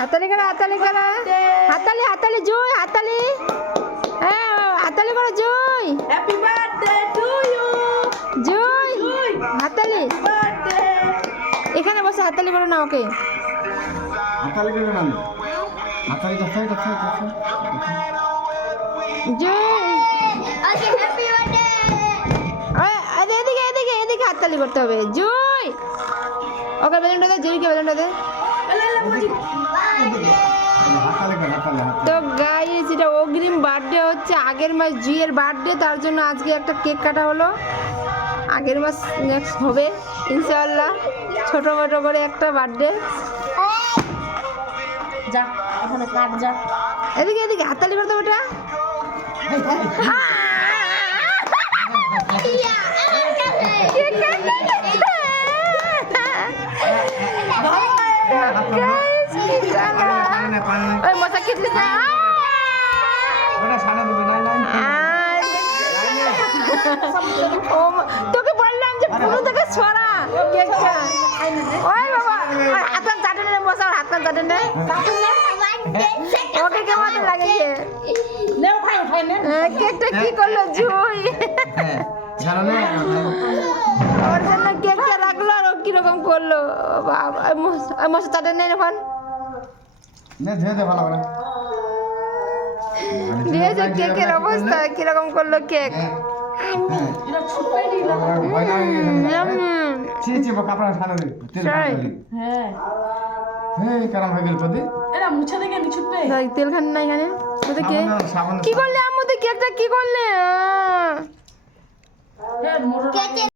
হাতালি করো, হাতালি করো, হাতালি হাতালি জুই, হাতালি, হ্যাঁ হাতালি করো Jui, happy birthday to you Jui, হাতালি, বার্থডে। এখানে বসে হাতালি করো না ওকে। হাতালি করে না, হাতালি কোথায় কোথায় কোথায় জুই, এদিকে এদিকে এদিকে হাততালি করতে হবে। জুই, ওকে বেলুনটা দে, জুইকে বেলুনটা দে। হাতালি করে হাতালি তো গাইস, এটা অগ্রিম বার্থডে হচ্ছে, আগের মাস জুইয়ের বার্থডে, তার জন্য আজকে একটা কেক কাটা হলো। আগের মাস নেক্সট হবে ইনশাআল্লাহ, ছোটো মোটো করে একটা বার্থডে। যা ওখানে কাট যা। এদিকে এদিকে হাততালি করতে ওটা। ওই মশা খেতে না, তোকে বললাম যে পুরো থেকে ছড়া কেকটা। ওই বাবা, হাতাল চাটে নে মশা, হাতাল চাটে নে। ওকে কেমন লাগেছে? নে উঠাই উঠাই নে। কেকটা কি করলো জুই? ওর জন্য কেকটা রাখলো আর ও কিরকম করলো। বাবা, মশা চাটে নেই এখন দিয়েছে। কেকের অবস্থা কিরকম করলো কেক। এটা ছুটে দিল। হ্যাঁ, এরা মুছে দেখে নি ছুটবে। তেল খান না এখানে। কি করলে আম্মু, কেকটা কি করলে? হ্যাঁ মোর